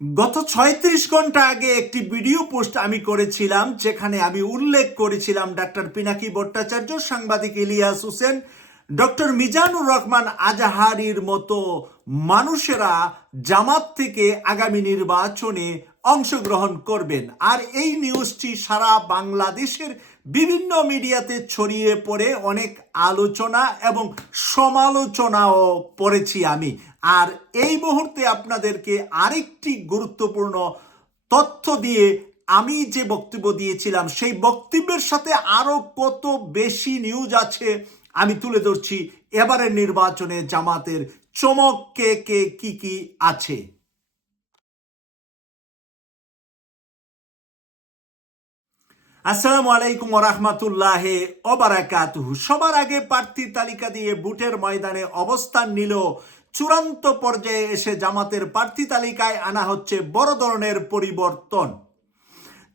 গত ছয়ত্রিশ ঘণ্টা আগে একটি ভিডিও পোস্ট আমি করেছিলাম, যেখানে আমি উল্লেখ করেছিলাম ডাক্তার পিনাকি ভট্টাচার্য, সাংবাদিক ইলিয়াস হোসেন, ডক্টর মিজানুর রহমান আজাহারির মতো মানুষেরা জামাত থেকে আগামী নির্বাচনে অংশগ্রহণ করবেন। আর এই নিউজটি সারা বাংলাদেশের বিভিন্ন মিডিয়াতে ছড়িয়ে পড়ে অনেক আলোচনা এবং সমালোচনাও পড়েছি আমি। আর এই মুহূর্তে আপনাদেরকে আরেকটি গুরুত্বপূর্ণ তথ্য দিয়ে আমি যে বক্তব্য দিয়েছিলাম, সেই বক্তব্যের সাথে আরও কত বেশি নিউজ আছে আমি তুলে ধরছি। এবারের নির্বাচনে জামাতের চমক কে কে কি কি আছে? আসসালামু আলাইকুম রহমতুল্লাহ ওবারাকাতুহু। সবার আগে প্রার্থী তালিকা দিয়ে বুটের ময়দানে অবস্থান নিল। চূড়ান্ত পর্যায়ে এসে জামাতের প্রার্থী তালিকায় আনা হচ্ছে বড় ধরনের পরিবর্তন।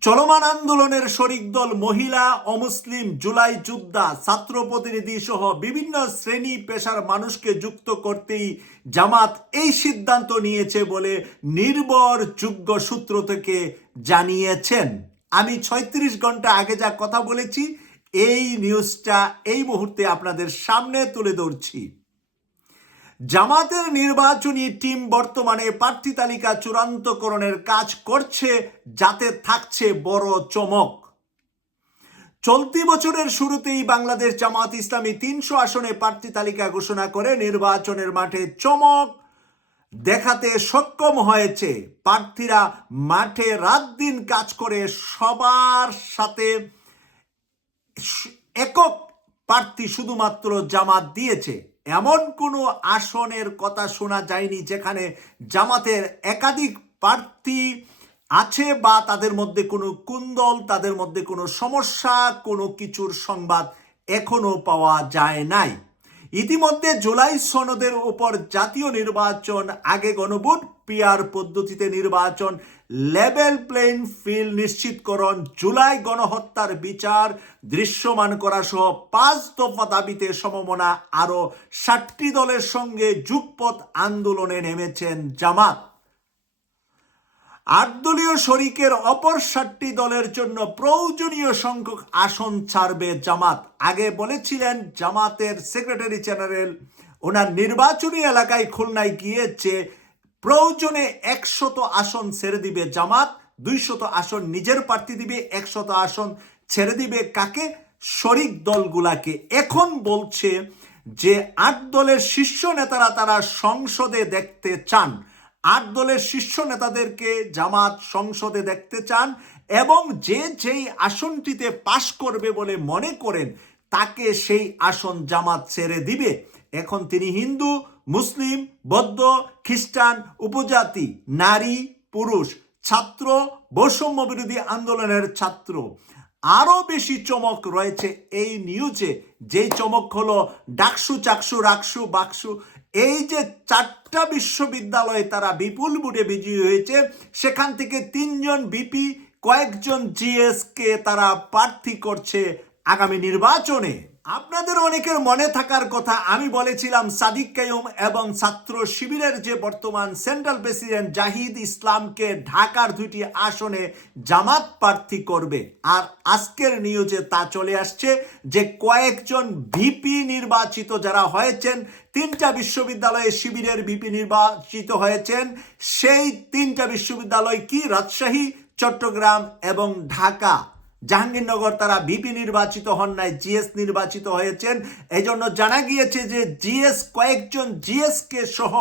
চলমান আন্দোলনের শরিক দল মহিলা অমুসলিম জুলাই যোদ্ধা ছাত্র প্রতিনিধি সহ বিভিন্ন শ্রেণি পেশার মানুষকে যুক্ত করতেই জামাত এই সিদ্ধান্ত নিয়েছে বলে নির্ভরযোগ্য সূত্র থেকে জানিয়েছেন। আমি ছয়ত্রিশ ঘণ্টা আগে যা কথা বলেছি, এই নিউজটা এই মুহূর্তে আপনাদের সামনে তুলে ধরছি। জামাতের নির্বাচনী টিম বর্তমানে প্রার্থী তালিকা চূড়ান্তকরণের কাজ করছে, যাতে থাকছে বড় চমক। চলতি বছরের শুরুতেই বাংলাদেশ জামাত ইসলামী তিনশো আসনে প্রার্থী তালিকা ঘোষণা করে, নির্বাচনের মাঠে চমক দেখাতে সক্ষম হয়েছে। প্রার্থীরা মাঠে রাত দিন কাজ করে সবার সাথে একক প্রার্থী শুধুমাত্র জামাত দিয়েছে। এমন কোনো আসনের কথা শোনা যায়নি যেখানে জামাতের একাধিক প্রার্থী আছে বা তাদের মধ্যে কোনো কুন্দল, তাদের মধ্যে কোনো সমস্যা, কোনো কিছুর সংবাদ এখনও পাওয়া যায় নাই। ইতিমধ্যে জুলাই সনদের উপর জাতীয় নির্বাচন, আগে গণভোট পিয়ার পদ্ধতিতে নির্বাচন, লেভেল প্লেইং ফিল্ড নিশ্চিতকরণ, জুলাই গণহত্যার বিচার, দৃশ্যমান করা সহ পাঁচ দফা দাবিতে সমমনা। আরও ষাটটি দলের সঙ্গে যুগপথ আন্দোলনে নেমেছেন জামাত। আট দলীয় শরিকের অপর সাতটি দলের জন্য প্রয়োজনীয় সংখ্যক আসন ছাড়বে জামাত। আগে বলেছিলেন জামাতের সেক্রেটারি জেনারেল। ওনার নির্বাচনী এলাকায় খুলনায় গিয়েছে। প্রয়োজনে একশত আসন ছেড়ে দিবে জামাত, দুইশত আসন নিজের প্রার্থী দিবে, একশত আসন ছেড়ে দিবে কাকে? শরিক দলগুলাকে। এখন বলছে যে আট দলের শীর্ষ নেতারা তারা সংসদে দেখতে চান। আট দলের শীর্ষ নেতাদেরকে জামাত সংসদে দেখতে চান এবং যে যেই আসনটিতে পাশ করবে বলে মনে করেন, তাকে সেই আসন জামাত ছেড়ে দিবে। এখন তিনি হিন্দু, মুসলিম, বৌদ্ধ, খ্রিস্টান, উপজাতি, নারী, পুরুষ, ছাত্র বৈষম্য বিরোধী আন্দোলনের ছাত্র। আরও বেশি চমক রয়েছে এই নিউজে। যেই চমক হলো ডাকসু, চাকসু, রাকসু, বাকসু, এই যে চারটা বিশ্ববিদ্যালয়ে তারা বিপুল বুটে বিজয়ী হয়েছে, সেখান থেকে তিনজন বিপি, কয়েকজন জিএসকে তারা প্রার্থী করছে আগামী নির্বাচনে। আপনাদের অনেকের মনে থাকার কথা আমি বলেছিলাম সাদিক কায়ুম এবং ছাত্র শিবিরের যে বর্তমান সেন্ট্রাল প্রেসিডেন্ট জাহিদ ইসলামকে ঢাকার দুইটি আসনে জামাত প্রার্থী করবে। আর আজকের নিউজে তা চলে আসছে যে কয়েকজন ভিপি নির্বাচিত যারা হয়েছেন, তিনটা বিশ্ববিদ্যালয়ে শিবিরের ভিপি নির্বাচিত হয়েছেন, সেই তিনটা বিশ্ববিদ্যালয় কি রাজশাহী, চট্টগ্রাম এবং ঢাকা? জাহাঙ্গীরনগর তারা বিপি নির্বাচিত হন নাই, জিএস নির্বাচিত হয়েছেন। এই জন্য জানা গিয়েছে যে জিএস কয়েকজন জিএস কে সহ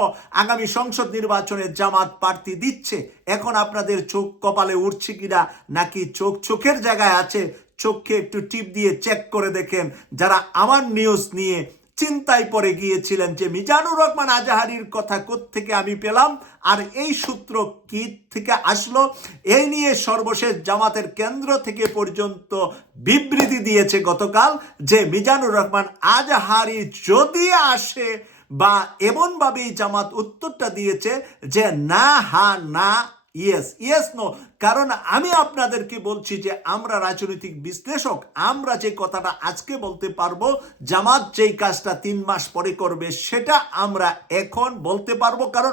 আগামী সংসদ নির্বাচনে জামাত প্রার্থী দিচ্ছে। এখন আপনাদের চোখ কপালে উঠছে কিনা, নাকি চোখ চোখের জায়গায় আছে? চোখকে একটু টিপ দিয়ে চেক করে দেখেন। যারা আমার নিউজ নিয়ে চিন্তায় পড়ে গিয়েছিলেন যে মিজানুর রহমান আজাহারির কথা থেকে আমি পেলাম? আর এই সূত্র কি থেকে আসলো? এই নিয়ে সর্বশেষ জামাতের কেন্দ্র থেকে পর্যন্ত বিবৃতি দিয়েছে গতকাল যে মিজানুর রহমান আজাহারি যদি আসে বা এমনভাবেই জামাত উত্তরটা দিয়েছে যে না, হা, না ইয়েস ইয়েস নো কারণ আমি আপনাদেরকে বলছি যে আমরা রাজনৈতিক বিশ্লেষক, আমরা যে কথাটা আজকে বলতে পারব, জামাত যেই কাজটা তিন মাস পরে করবে, সেটা আমরা এখন বলতে পারব। কারণ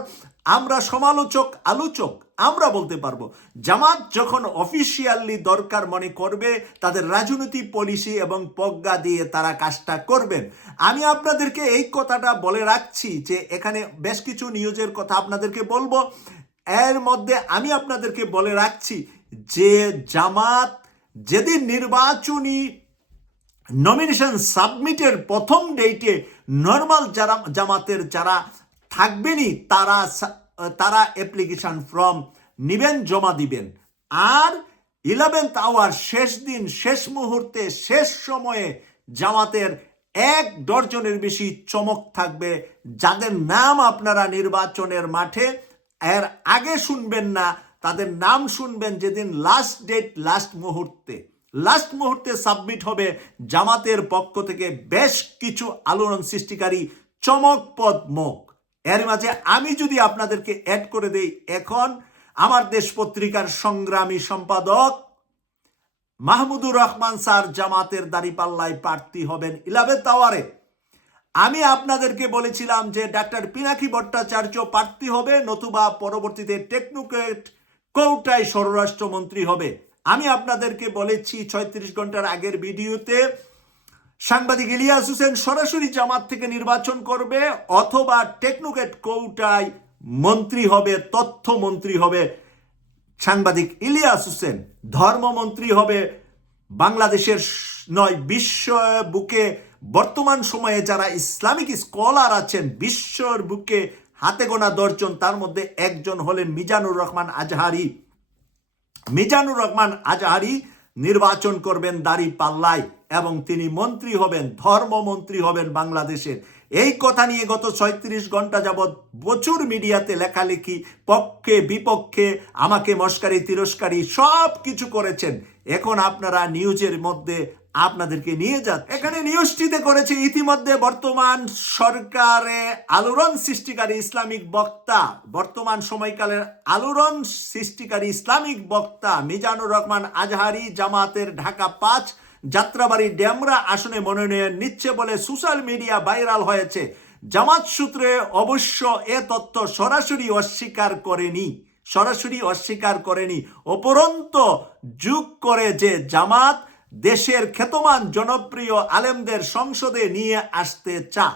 আমরা সমালোচক, আলোচক, আমরা বলতে পারব। জামাত যখন অফিসিয়ালি দরকার মনে করবে, তাদের রাজনৈতিক পলিসি এবং প্রজ্ঞা দিয়ে তারা কাজটা করবেন। আমি আপনাদেরকে এই কথাটা বলে রাখছি যে এখানে বেশ কিছু নিউজের কথা আপনাদেরকে বলব। এর মধ্যে আমি আপনাদেরকে বলে রাখছি, যে জামাত যেদিন নির্বাচনী নমিনেশন সাবমিটের প্রথম ডেটে নর্মাল যারা, জামাতের যারা থাকবেনই, তারা তারা অ্যাপ্লিকেশন ফর্ম নিবেন, জমা দিবেন। আর ইলেভেন্থ আওয়ার শেষ দিন, শেষ মুহূর্তে, শেষ সময়ে জামাতের এক ডর্জনের বেশি চমক থাকবে। যাদের নাম আপনারা নির্বাচনের মাঠে এর আগে শুনবেন না, তাদের নাম শুনবেন যেদিন লাস্ট ডেট লাস্ট মুহূর্তে। লাস্ট মুহূর্তে সাবমিট হবে জামাতের পক্ষ থেকে বেশ কিছু আলোড়ন সৃষ্টিকারী চমকপদ মুখ। এর মাঝে আমি যদি আপনাদেরকে অ্যাড করে দেই, এখন আমার দেশ পত্রিকার সংগ্রামী সম্পাদক মাহমুদুর রহমান স্যার জামাতের দাঁড়িপাল্লায় প্রার্থী হবেন ইলেভেন্থ আওয়ারে আমি আপনাদেরকে বলেছিলাম যে ডাক্তার পিনাকি ভট্টাচার্য প্রার্থী হবে, নতুবা পরবর্তীতে টেকনোক্রেট কৌটায় স্বরাষ্ট্রমন্ত্রী হবে। আমি আপনাদেরকে বলেছি ছয়ত্রিশ ঘণ্টার আগের ভিডিওতে সাংবাদিক ইলিয়াস হোসেন সরাসরি জামাত থেকে নির্বাচন করবে, অথবা টেকনোক্রেট কৌটায় মন্ত্রী হবে, তথ্যমন্ত্রী হবে। সাংবাদিক ইলিয়াস হোসেন ধর্মমন্ত্রী হবে, বাংলাদেশের নয় বিশ্ব বুকে বর্তমান সময়ে যারা ইসলামিক স্কলার আছেন, বিশ্বর বুকে হাতে গোনা দর্জন তার মধ্যে একজন হলেন মিজানুর রহমান আজহারি। মিজানুর রহমান আজহারি নির্বাচন করবেন দাড়ি পাল্লায় এবং তিনি মন্ত্রী হবেন, ধর্মমন্ত্রী হবেন বাংলাদেশের। এই কথা নিয়ে গত ছয়ত্রিশ ঘণ্টা যাবৎ প্রচুর মিডিয়াতে লেখালেখি, পক্ষে, বিপক্ষে, আমাকে মস্কারি, তিরস্কারি সব কিছু করেছেন। এখন আপনারা নিউজের মধ্যে আপনাদেরকে নিয়ে যান এখানে নিউজটিতে করেছে ইতিমধ্যে বর্তমান সরকারে আলোড়ন সৃষ্টিকারী ইসলামিক বক্তা। বর্তমান সময়কালের আলোড়ন সৃষ্টিকারী ইসলামিক বক্তা মিজানুর রহমান আজহারি জামাতের ঢাকা পাঁচ, যাত্রাবাড়ি ড্যামরা আসনে মনোনয়ন নিচ্ছে বলে সোশ্যাল মিডিয়া ভাইরাল হয়েছে। জামাত সূত্রে অবশ্য এ তথ্য সরাসরি অস্বীকার করেনি। সরাসরি অস্বীকার করেনি। উপরন্ত যুগ করে যে জামাত দেশের খ্যাতমান জনপ্রিয় আলেমদের সংসদে নিয়ে আসতে চা।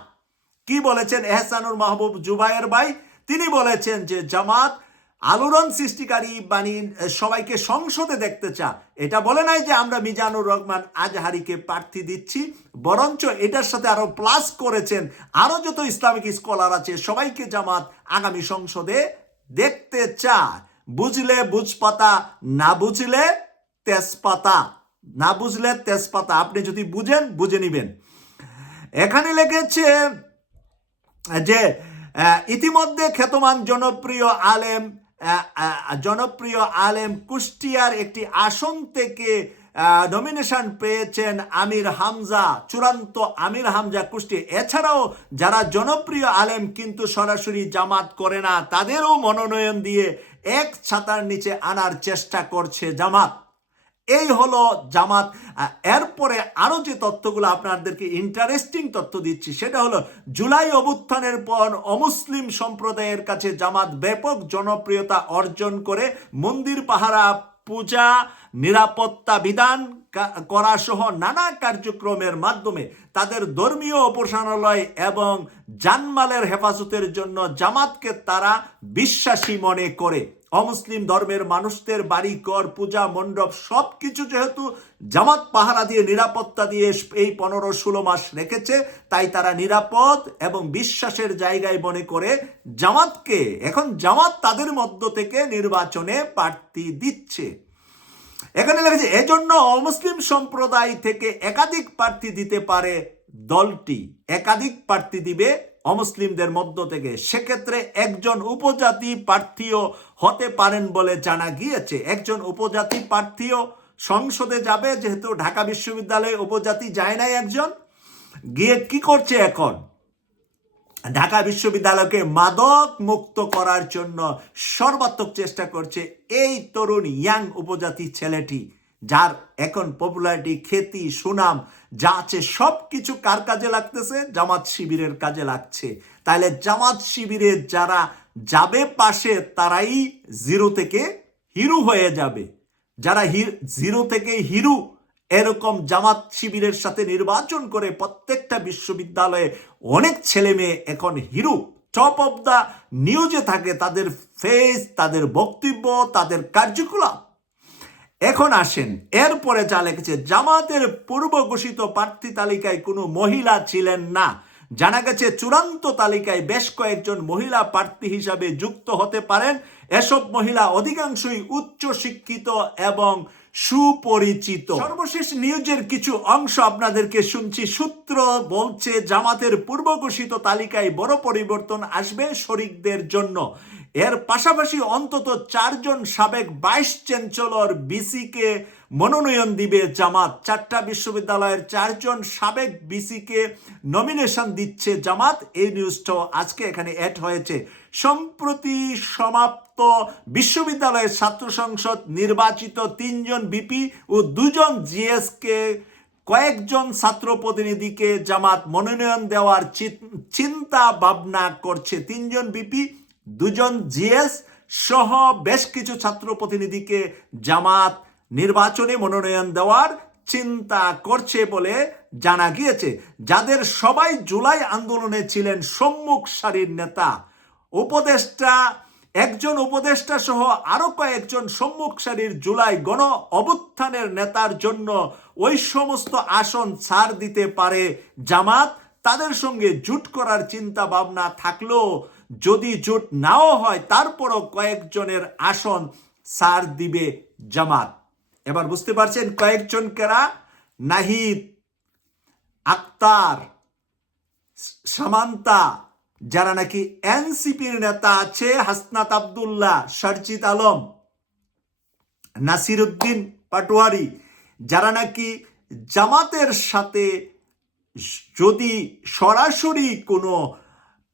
কি বলেছেন এহসানুর মাহবুব জুবায়ের ভাই? তিনি বলেছেন যে, জামাত আলোড়ন সৃষ্টিকারী বাণী, সবাইকে সংসদে দেখতে চা। এটা বলে নাই যে আমরা মিজানুর রহমান আজহারিকে প্রার্থী দিচ্ছি, বরঞ্চ এটার সাথে আরও প্লাস করেছেন। আরও যত ইসলামিক স্কলার আছে, সবাইকে জামাত আগামী সংসদে দেখতে চা। বুঝলে বুঝপাতা, না বুঝলে তেজপাতা। না বুঝলে তেজপাতা আপনি যদি বুঝেন, বুঝে নিবেন। এখানে লেগেছে যে ইতিমধ্যে খ্যাতমান জনপ্রিয় আলেম জনপ্রিয় আলেম কুষ্টিয়ার একটি আসন থেকে নমিনেশন পেয়েছেন আমির হামজা, চূড়ান্ত আমির হামজা কুষ্টি। এছাড়াও যারা জনপ্রিয় আলেম কিন্তু সরাসরি জামাত করে না, তাদেরও মনোনয়ন দিয়ে এক ছাতার নিচে আনার চেষ্টা করছে জামাত। এই হলো জামাত। এরপরে আরও যে তথ্যগুলো আপনাদেরকে ইন্টারেস্টিং তথ্য দিচ্ছি, সেটা হলো জুলাই অভ্যুত্থানের পর অমুসলিম সম্প্রদায়ের কাছে জামাত ব্যাপক জনপ্রিয়তা অর্জন করে মন্দির পাহারা, পূজা, নিরাপত্তা বিধান করা সহ নানা কার্যক্রমের মাধ্যমে তাদের ধর্মীয় উপাসনালয় এবং জানমালের হেফাজতের জন্য জামাতকে তারা বিশ্বাসী মনে করে। অমুসলিম ধর্মের মানুষদের বাড়ি কর পূজা, মণ্ডপ সব কিছু যেহেতু জামাত পাহারা দিয়ে নিরাপত্তা দিয়ে এই পনেরো ষোলো মাস রেখেছে, তাই তারা নিরাপদ এবং বিশ্বাসের জায়গায় মনে করে জামাতকে, এখন জামাত তাদের মধ্য থেকে নির্বাচনে প্রার্থী দিচ্ছে। এখানে লেগেছে এজন্য অমুসলিম সম্প্রদায় থেকে একাধিক প্রার্থী দিতে পারে দলটি। একাধিক প্রার্থী দিবে অমুসলিমদের মধ্য থেকে, সেক্ষেত্রে একজন উপজাতি প্রার্থীও হতে পারেন বলে জানা গিয়েছে। একজন উপজাতি প্রার্থীও সংসদে যাবে, যেহেতু ঢাকা বিশ্ববিদ্যালয়ে উপজাতি যায় নাই একজন। গিয়ে কি করছে এখন? ঢাকা বিশ্ববিদ্যালয়কে মাদক মুক্ত করার জন্য সর্বাত্মক চেষ্টা করছে এই তরুণ ইয়াং উপজাতি ছেলেটি। যার এখন পপুলারিটি খ্যাতি, সুনাম যা আছে সব কিছু কার কাজে লাগতেছে? জামাত শিবিরের কাজে লাগছে। তাহলে জামাত শিবিরে যারা যাবে পাশে, তারাই জিরো থেকে হিরো হয়ে যাবে। যারা জিরো থেকে হিরু, এরকম জামাত শিবিরের সাথে নির্বাচন করে প্রত্যেকটা বিশ্ববিদ্যালয়ে অনেক ছেলে মেয়ে এখন হিরু। টপ অফ দ্য নিউজে থাকে, তাদের ফেস তাদের বক্তব্য, তাদের কার্যকলাপ। এখন আসেন। এরপরে যা লিখেছে, জামাতের পূর্ব ঘোষিত প্রার্থী তালিকায় কোনো মহিলা ছিলেন না। জানা গেছে, চূড়ান্ত তালিকায় বেশ কয়েকজন মহিলা প্রার্থী হিসাবে যুক্ত হতে পারেন। এসব মহিলা অধিকাংশই উচ্চ শিক্ষিত এবং সুপরিচিত। সর্বশেষ নিউজের কিছু অংশ আপনাদেরকে শুনছি। সূত্র বলছে, জামাতের পূর্ব ঘোষিত তালিকায় বড় পরিবর্তন আসবে শরিকদের জন্য। এর পাশাপাশি অন্তত চারজন সাবেক ভাইস চ্যান্সেলর বিসিকে মনোনয়ন দিবে জামাত। চারটা বিশ্ববিদ্যালয়ের চারজন সাবেক বিসিকে নমিনেশন দিচ্ছে জামাত। এই নিউজটাও আজকে এখানে অ্যাড হয়েছে। সম্প্রতি সমাপ্ত বিশ্ববিদ্যালয়ের ছাত্র সংসদ নির্বাচিত তিনজন বিপি ও দুজন জিএসকে কয়েকজন ছাত্র প্রতিনিধিকে জামাত মনোনয়ন দেওয়ার চিন- চিন্তা ভাবনা করছে। তিনজন বিপি দুজন জিএস সহ বেশ কিছু ছাত্র প্রতিনিধিকে জামাত নির্বাচনে মনোনয়ন দেওয়ার চিন্তা করছে বলে জানা গিয়েছে। যাদের সবাই জুলাই আন্দোলনে ছিলেন সম্মুখ সারির নেতা, উপদেষ্টা, একজন উপদেষ্টা সহ আরও কয়েকজন সম্মুখ সারির জুলাই গণ অভ্যুত্থানের নেতার জন্য ওই সমস্ত আসন ছাড় দিতে পারে জামাত, তাদের সঙ্গে জুট করার চিন্তা ভাবনা থাকলেও যদি জোট নাও হয়, তারপরও কয়েকজনের আসন সার দিবে জামাত। এবার বুঝতে পারছেন কয়েকজন কেরা? নাহিদ, আক্তার, সামান্তা, যারা নাকি এনসিপির নেতা আছে, হাসনাত আবদুল্লাহ, সরজিৎ আলম, নাসিরুদ্দিন পাটোয়ারি, যারা নাকি জামাতের সাথে যদি সরাসরি কোনো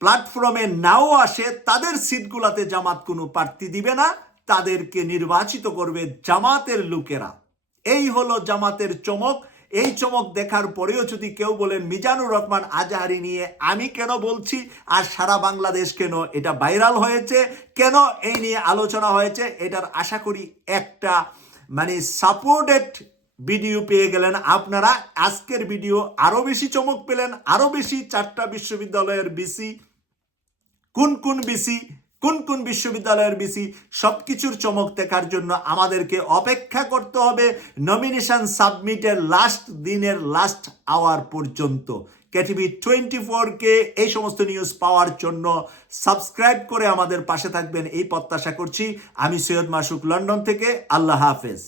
প্ল্যাটফর্মে নাও আসে, তাদের সিটগুলাতে জামাত কোনো প্রার্থী দিবে না, তাদেরকে নির্বাচিত করবে জামাতের লোকেরা। এই হলো জামাতের চমক। এই চমক দেখার পরেও যদি কেউ বলেন মিজানুর রহমান আজাহারি নিয়ে আমি কেন বলছি আর সারা বাংলাদেশ কেন এটা ভাইরাল হয়েছে, কেন এই নিয়ে আলোচনা হয়েছে? এটার আশা করি একটা মানে সাপোর্টেড ভিডিও পেয়ে গেলেন আপনারা। আজকের ভিডিও আরও বেশি চমক পেলেন, আরও বেশি চারটা বিশ্ববিদ্যালয়ের বিসি কোন কোন বিসি কোন কোন বিশ্ববিদ্যালয়ের বিসি সবকিছুর চমক দেখার জন্য আমাদেরকে অপেক্ষা করতে হবে নমিনেশন সাবমিটের লাস্ট দিনের লাস্ট আওয়ার পর্যন্ত। কেটিভি টোয়েন্টি ফোরকে এই সমস্ত নিউজ পাওয়ার জন্য সাবস্ক্রাইব করে আমাদের পাশে থাকবেন, এই প্রত্যাশা করছি। আমি সৈয়দ মাসুক লন্ডন থেকে, আল্লাহ হাফেজ।